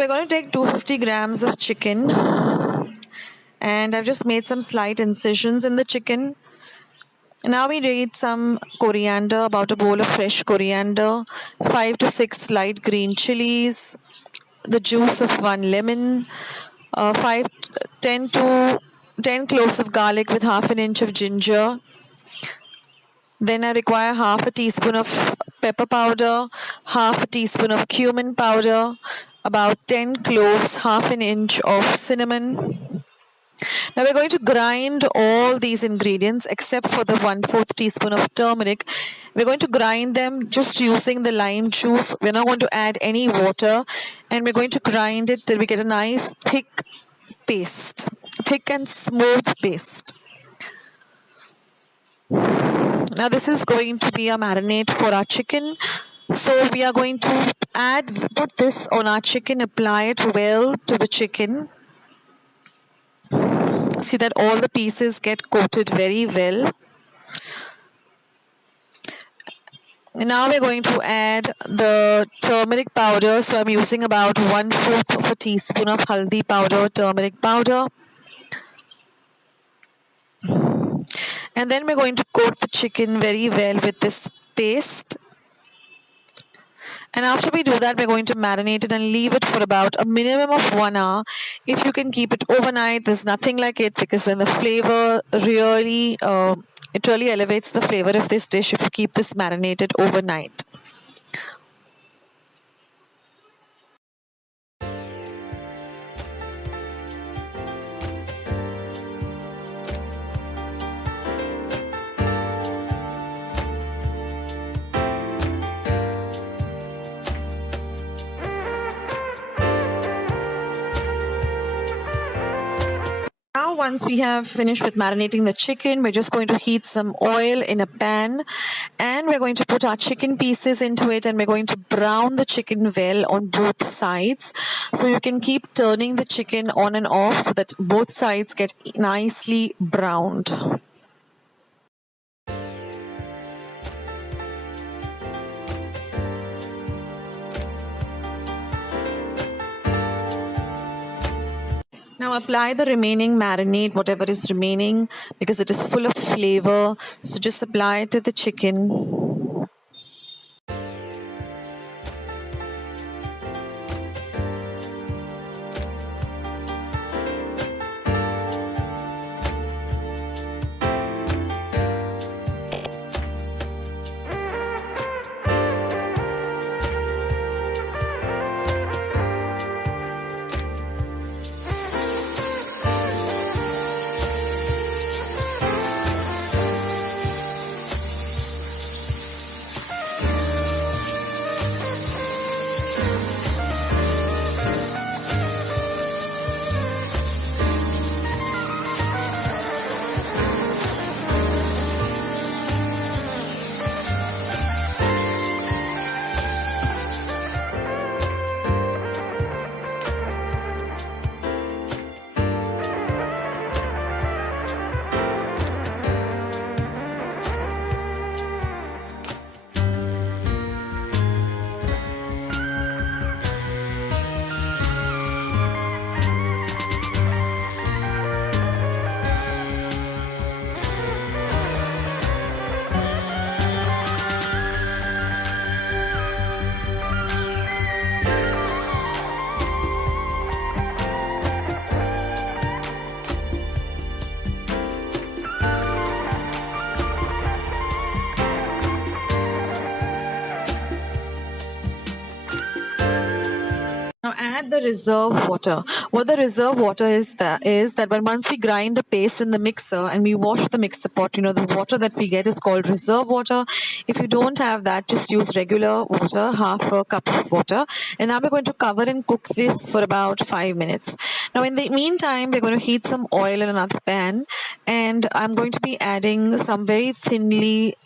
we're going to take 250 grams of chicken, and I've just made some slight incisions in the chicken. Now we need some coriander, about a bowl of fresh coriander, 5 to 6 light green chilies, the juice of 1 lemon, 10 cloves of garlic with half an inch of ginger. Then I require half a teaspoon of pepper powder, half a teaspoon of cumin powder, about 10 cloves, half an inch of cinnamon. Now we're going to grind all these ingredients except for the 1/4 teaspoon of turmeric. We're going to grind them just using the lime juice. We're not going to add any water, and we're going to grind it till we get a nice thick paste, thick and smooth paste. Now this is going to be a marinade for our chicken. So we are going to put this on our chicken, apply it well to the chicken. See that all the pieces get coated very well. Now we're going to add the turmeric powder. So I'm using about 1/4 of a teaspoon of haldi powder, turmeric powder. And then we're going to coat the chicken very well with this paste. And after we do that, we're going to marinate it and leave it for about a minimum of 1 hour. If you can keep it overnight, there's nothing like it, because then the flavor really, it really elevates the flavor of this dish if you keep this marinated overnight. Now once we have finished with marinating the chicken, we're just going to heat some oil in a pan, and we're going to put our chicken pieces into it, and we're going to brown the chicken well on both sides. So you can keep turning the chicken on and off so that both sides get nicely browned. Now apply the remaining marinade, whatever is remaining, because it is full of flavor. So just apply it to the chicken. Now add the reserve water. What the reserve water is that when once we grind the paste in the mixer and we wash the mixer pot, the water that we get is called reserve water. If you don't have that, just use regular water, half a cup of water. And now we're going to cover and cook this for about 5 minutes. Now in the meantime, we're going to heat some oil in another pan, and I'm going to be adding some very thinly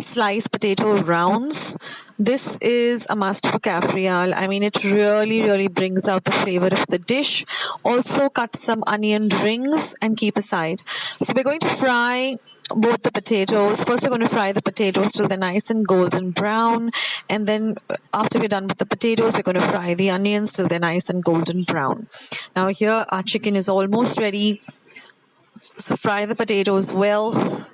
sliced potato rounds. This is a must for Cafreal. I mean, it really brings out the flavor of the dish. Also cut some onion rings and keep aside. So we're going to fry both the potatoes. First, we're going to fry the potatoes till they're nice and golden brown, and then after we're done with the potatoes, we're going to fry the onions till they're nice and golden brown. Now here our chicken is almost ready, so fry the potatoes well,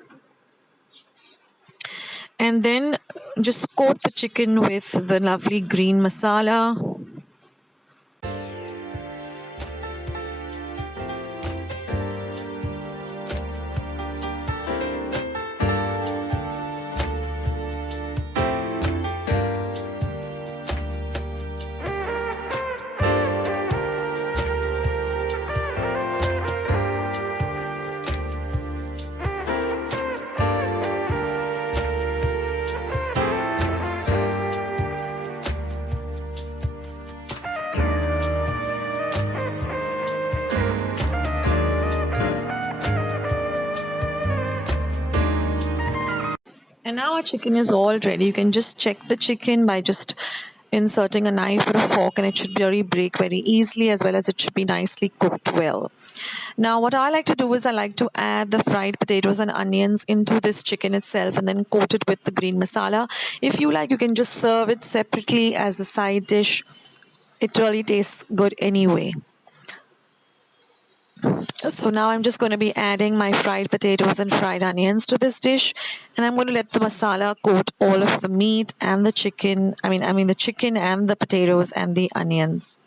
and then just coat the chicken with the lovely green masala. And now our chicken is all ready. You can just check the chicken by just inserting a knife or a fork, and it should really break very easily, as well as it should be nicely cooked well. Now what I like to do is I like to add the fried potatoes and onions into this chicken itself and then coat it with the green masala. If you like, you can just serve it separately as a side dish. It really tastes good anyway. So now I'm just going to be adding my fried potatoes and fried onions to this dish, and I'm going to let the masala coat all of the meat and the chicken. I mean the chicken and the potatoes and the onions.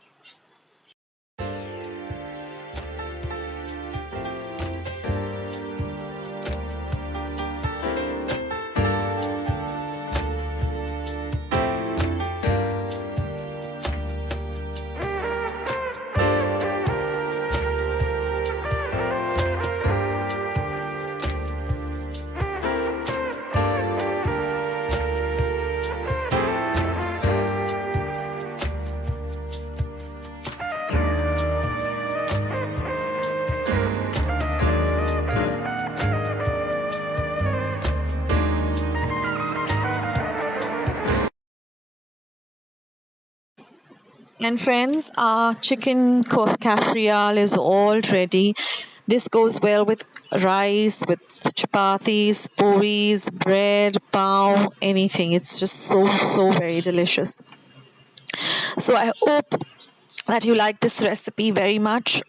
And friends, our chicken cafreal is all ready. This goes well with rice, with chapatis, puris, bread, pav, anything. It's just so very delicious. So I hope that you like this recipe very much.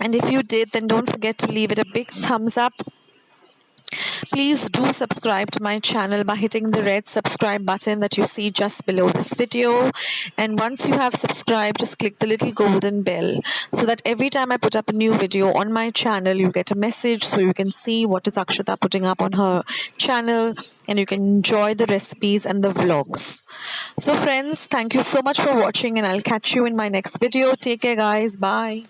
And if you did, then don't forget to leave it a big thumbs up. Please do subscribe to my channel by hitting the red subscribe button that you see just below this video. And once you have subscribed, just click the little golden bell so that every time I put up a new video on my channel, you get a message so you can see what is Akshata putting up on her channel, and you can enjoy the recipes and the vlogs. So friends, thank you so much for watching, and I'll catch you in my next video. Take care guys. Bye.